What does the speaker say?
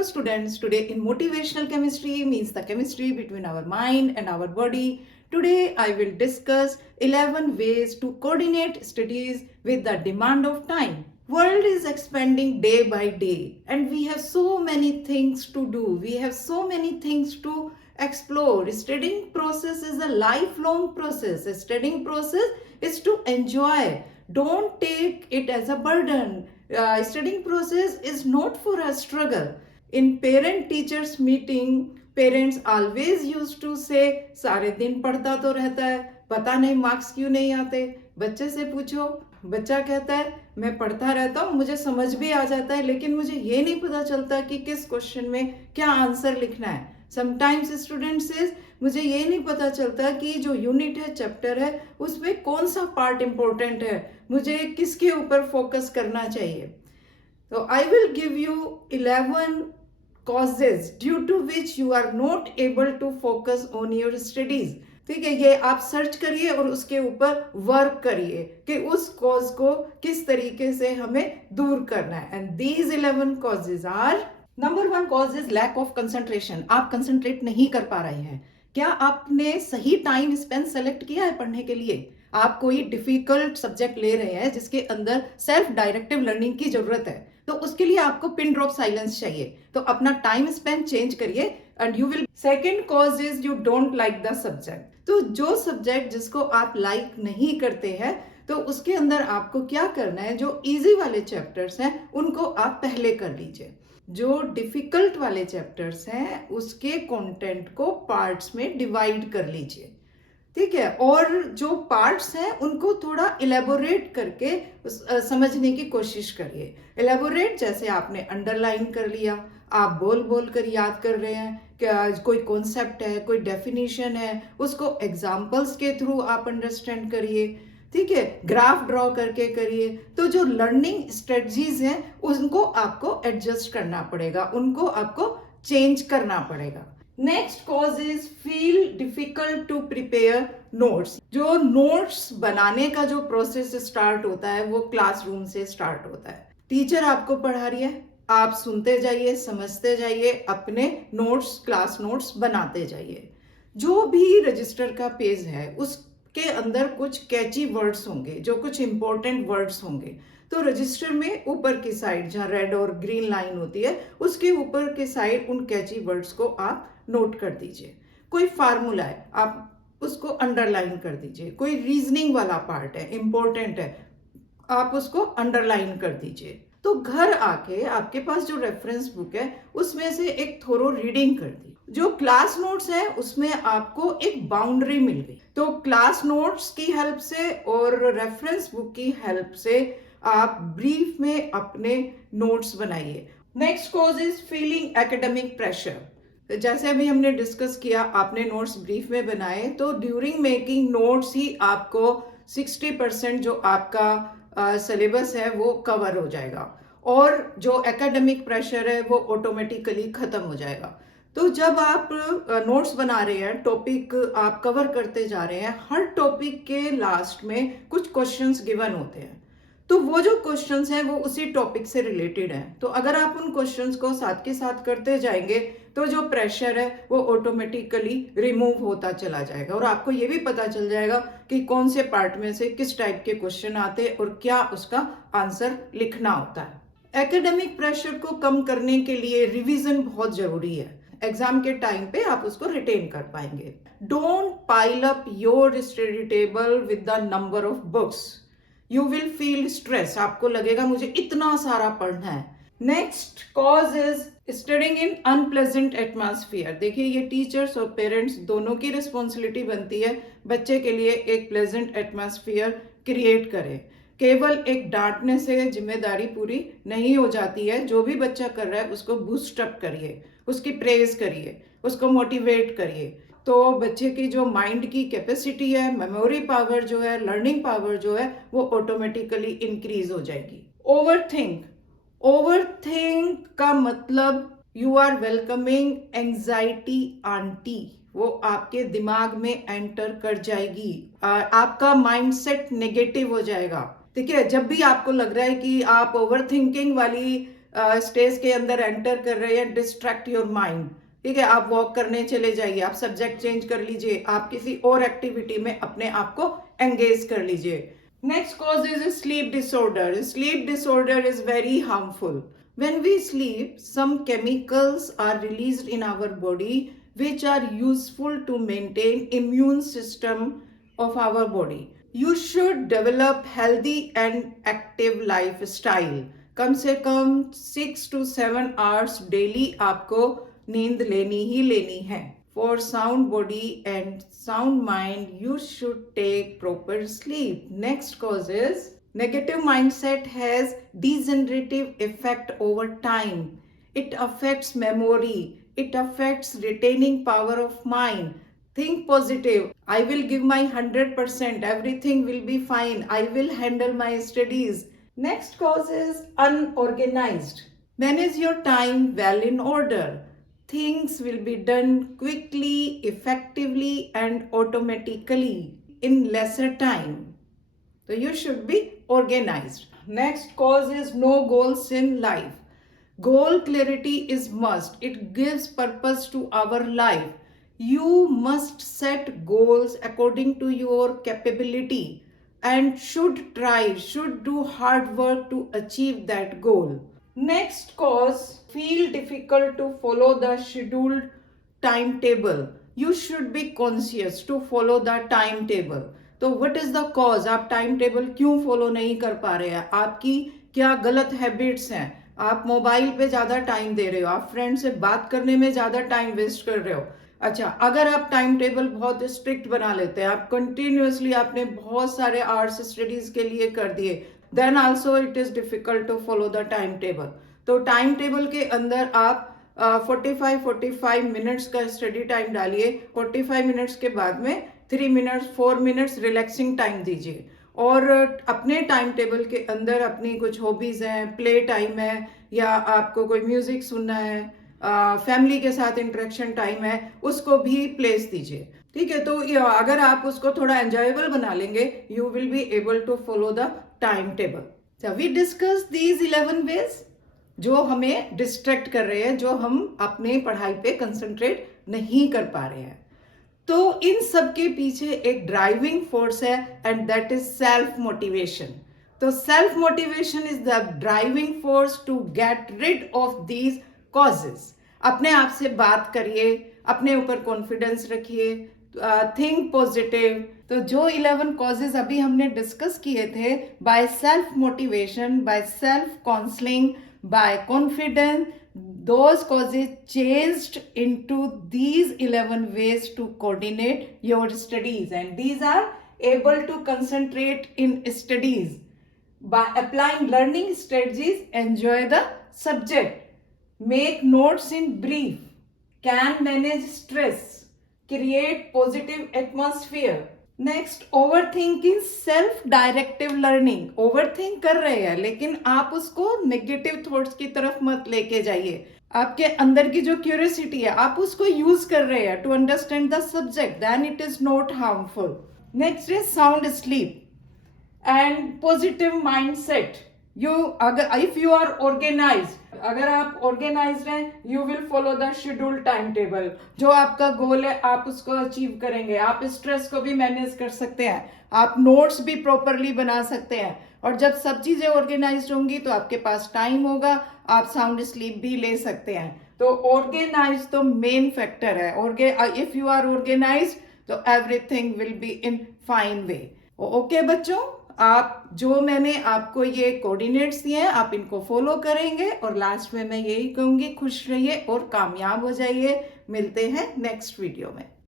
Hello students, today in motivational chemistry means the chemistry between our mind and our body. Today I will discuss 11 ways to coordinate studies with the demand of time. World is expanding day by day and we have so many things to do. We have so many things to explore. Studying process is a lifelong process. Studying process is to enjoy. Don't take it as a burden. Studying process is not for a struggle. In parent teachers meeting, parents always used to say सारे दिन पढ़ता तो रहता है, पता नहीं marks क्यों नहीं आते. बच्चे से पूछो, बच्चा कहता है मैं पढ़ता रहता हूँ, मुझे समझ भी आ जाता है, लेकिन मुझे ये नहीं पता चलता कि किस क्वेश्चन में क्या आंसर लिखना है. समटाइम्स स्टूडेंट सेज मुझे ये नहीं पता चलता कि जो यूनिट है, चैप्टर है, उसमें कौन सा पार्ट इंपॉर्टेंट है, मुझे किसके ऊपर फोकस करना चाहिए. So I will give you 11 causes due to which you are not able to focus on your studies. ठीक है, ये आप सर्च करिए और उसके ऊपर वर्क करिए कि उस कॉज को किस तरीके से हमें दूर करना है. And these 11 causes are. Number 1 cause is lack of concentration. आप कंसंट्रेट नहीं कर पा रहे हैं. क्या आपने सही टाइम स्पेन सेलेक्ट किया है पढ़ने के लिए? आप कोई डिफिकल्ट सब्जेक्ट ले रहे हैं जिसके अंदर सेल्फ डायरेक्टिव लर्निंग की जरूरत है, तो उसके लिए आपको पिन ड्रॉप साइलेंस चाहिए. तो अपना टाइम स्पेन चेंज करिए and you will. Second cause is you don't like the subject. तो जो सब्जेक्ट जिसको आप लाइक नहीं करते हैं, तो उसके अंदर आपको क्या करना है, जो इजी वाले चैप्टर्स हैं उनको आप पहले कर लीजिए. जो डिफिकल्ट वाले चैप्टर्स हैं उसके कंटेंट को पार्ट्स में डिवाइड कर लीजिए. ठीक है, और जो पार्ट्स हैं उनको थोड़ा इलेबोरेट करके समझने की कोशिश करिए. इलेबोरेट जैसे आपने अंडरलाइन कर लिया, आप बोल बोल कर याद कर रहे हैं, क्या कोई कॉन्सेप्ट है, कोई डेफिनेशन है, उसको एग्जाम्पल्स के थ्रू आप अंडरस्टैंड करिए. ठीक है, ग्राफ ड्रॉ करके करिए. तो जो लर्निंग स्ट्रेटजीज हैं उनको आपको एडजस्ट करना पड़ेगा, उनको आपको चेंज करना पड़ेगा. Next cause is feel difficult to prepare notes. जो नोट्स बनाने का जो प्रोसेस स्टार्ट होता है वो क्लासरूम से स्टार्ट होता है. टीचर आपको पढ़ा रही है, आप सुनते जाइए, समझते जाइए, अपने नोट्स, क्लास नोट्स बनाते जाइए. जो भी रजिस्टर का पेज है उसके अंदर कुछ कैची वर्ड्स होंगे, जो कुछ इंपॉर्टेंट वर्ड्स होंगे. तो रजिस्टर में ऊपर की साइड जहाँ रेड और ग्रीन लाइन होती है उसके ऊपर के साइड उन कैची वर्ड्स को आप नोट कर दीजिए. कोई फार्मूला है, आप उसको अंडरलाइन कर दीजिए. कोई रीजनिंग वाला पार्ट है, इंपॉर्टेंट है, आप उसको अंडरलाइन कर दीजिए. तो घर आके आपके पास जो रेफरेंस बुक है उसमें से एक थोरो रीडिंग कर दी. जो क्लास नोट्स है उसमें आपको एक बाउंड्री मिल गई. तो क्लास नोट्स की हेल्प से और रेफरेंस बुक की हेल्प से आप ब्रीफ में अपने नोट्स बनाइए. Next cause is feeling academic pressure. जैसे अभी हमने डिस्कस किया, आपने नोट्स ब्रीफ में बनाए तो ड्यूरिंग मेकिंग नोट्स ही आपको 60% जो आपका सिलेबस है वो कवर हो जाएगा और जो एकेडमिक प्रेशर है वो ऑटोमेटिकली खत्म हो जाएगा. तो जब आप नोट्स बना रहे हैं, टॉपिक आप कवर करते जा रहे हैं, हर टॉपिक के लास्ट में कुछ क्वेश्चंस गिवन होते हैं. तो वो जो क्वेश्चंस हैं वो उसी टॉपिक से रिलेटेड हैं. तो अगर आप उन क्वेश्चंस को साथ के साथ करते जाएंगे तो जो प्रेशर है वो ऑटोमेटिकली रिमूव होता चला जाएगा और आपको ये भी पता चल जाएगा कि कौन से पार्ट में से किस टाइप के क्वेश्चन आते हैं और क्या उसका आंसर लिखना होता है. एकेडमिक प्रेशर को कम करने के लिए रिवीजन बहुत जरूरी है. एग्जाम के टाइम पे आप उसको रिटेन कर पाएंगे. Don't pile up your study table with the number of books. You will feel stress. आपको लगेगा मुझे इतना सारा पढ़ना है. Next cause is studying in unpleasant atmosphere. देखिए, ये टीचर्स और पेरेंट्स दोनों की रिस्पॉन्सिबिलिटी बनती है बच्चे के लिए एक प्लेजेंट एटमॉस्फेयर क्रिएट करें. केवल एक डांटने से जिम्मेदारी पूरी नहीं हो जाती है. जो भी बच्चा कर रहा है उसको बूस्ट अप करिए, उसकी प्रेज करिए, उसको मोटिवेट करिए. तो बच्चे की जो माइंड की कैपेसिटी है, मेमोरी पावर जो है, लर्निंग पावर जो है वो ऑटोमेटिकली इंक्रीज हो जाएगी. ओवरथिंक. ओवरथिंक का मतलब you are welcoming anxiety aunty. वो आपके दिमाग में एंटर कर जाएगी, आपका माइंडसेट नेगेटिव हो जाएगा. ठीक है, जब भी आपको लग रहा है कि आप ओवरथिंकिंग वाली स्टेज के अंदर एंटर कर रहे हैं, डिस्ट्रैक्ट योर माइंड। ठीक है, आप वॉक करने चले जाइए, आप सब्जेक्ट चेंज कर लीजिए, आप किसी और एक्टिविटी में अपने आप को एंगेज कर लीजिए। Next cause is sleep disorder. Sleep disorder is very harmful. When we sleep, some chemicals are released in our body which are useful to maintain immune system of our body. You should develop healthy and active lifestyle. कम से कम 6 to 7 hours daily आपको नींद लेनी ही लेनी है. For sound body and sound mind, you should take proper sleep. Next cause is negative mindset has degenerative effect over time. It affects memory. It affects retaining power of mind. Think positive. I will give my 100%. Everything will be fine. I will handle my studies. Next cause is unorganized. Manage your time well in order. Things will be done quickly, effectively, and automatically in lesser time. So you should be organized. Next cause is no goals in life. Goal clarity is must. It gives purpose to our life. You must set goals according to your capability and should do hard work to achieve that goal. Next cause, feel difficult to follow the scheduled timetable. You should be conscious to follow the timetable. तो what is the cause? आप time table क्यों follow नहीं कर पा रहे हैं? आपकी क्या गलत हैबिट्स हैं? आप मोबाइल पे ज्यादा टाइम दे रहे हो, आप फ्रेंड से बात करने में ज्यादा टाइम वेस्ट कर रहे हो। अच्छा, अगर आप टाइम टेबल बहुत स्ट्रिक्ट बना लेते हैं, आप कंटिन्यूअसली आपने बहुत सारे आवर्स स्टडीज के लिए कर दिए, then also it is difficult to follow the time table. तो टाइम टेबल के अंदर आप 45 मिनट्स का स्टडी टाइम डालिए, 45 मिनट्स के बाद में 3 मिनट्स 4 मिनट्स रिलैक्सिंग टाइम दीजिए, और अपने टाइम टेबल के अंदर अपनी कुछ हॉबीज हैं, प्ले टाइम है, या आपको कोई म्यूजिक सुनना है, फैमिली के साथ इंटरेक्शन टाइम है, उसको भी प्लेस दीजिए। ठीक है, तो अगर आप उसको थोड़ा एंजॉयबल बना लेंगे, you will be able to follow the time table. We discuss these 11 ways जो हमें डिस्ट्रैक्ट कर रहे हैं, जो हम अपने पढ़ाई पे कंसंट्रेट नहीं कर पा रहे हैं। तो इन सब के पीछे एक ड्राइविंग फोर्स है, and that is self motivation. तो self motivation is the driving force to get rid of these causes. अपने आप से बात करिए, अपने ऊपर कॉन्फिडेंस रखिए, थिंक पॉजिटिव। तो जो 11 कॉजेज अभी हमने डिस्कस किए थे, by self motivation, by self counselling, by confidence, those causes changed into these 11 ways to coordinate your studies, and these are able to concentrate in studies. By applying learning strategies, enjoy the subject, make notes in brief, can manage stress, create positive atmosphere. Next, over thinking self directive learning. Over think कर रहे हैं, लेकिन आप उसको negative thoughts की तरफ मत लेके जाइए। आपके अंदर की जो क्यूरियोसिटी है, आप उसको यूज कर रहे हैं to understand the subject, then it is not harmful. Next is sound sleep and positive mindset. If you are organised, अगर आप ऑर्गेनाइज्ड हैं, you will follow the schedule time table. जो आपका गोल है, आप उसको अचीव करेंगे। आप स्ट्रेस को भी मैनेज कर सकते हैं, आप नोट्स भी प्रॉपरली बना सकते हैं, और जब सब चीजें ऑर्गेनाइज्ड होंगी तो आपके पास टाइम होगा, आप साउंड स्लीप भी ले सकते हैं। तो ऑर्गेनाइज तो मेन फैक्टर है। इफ यू आर ऑर्गेनाइज्ड, तो everything will be in fine way. Okay बच्चों, आप जो मैंने आपको ये कोऑर्डिनेट्स दिए हैं, आप इनको फॉलो करेंगे, और लास्ट में मैं यही कहूंगी, खुश रहिए और कामयाब हो जाइए। मिलते हैं नेक्स्ट वीडियो में।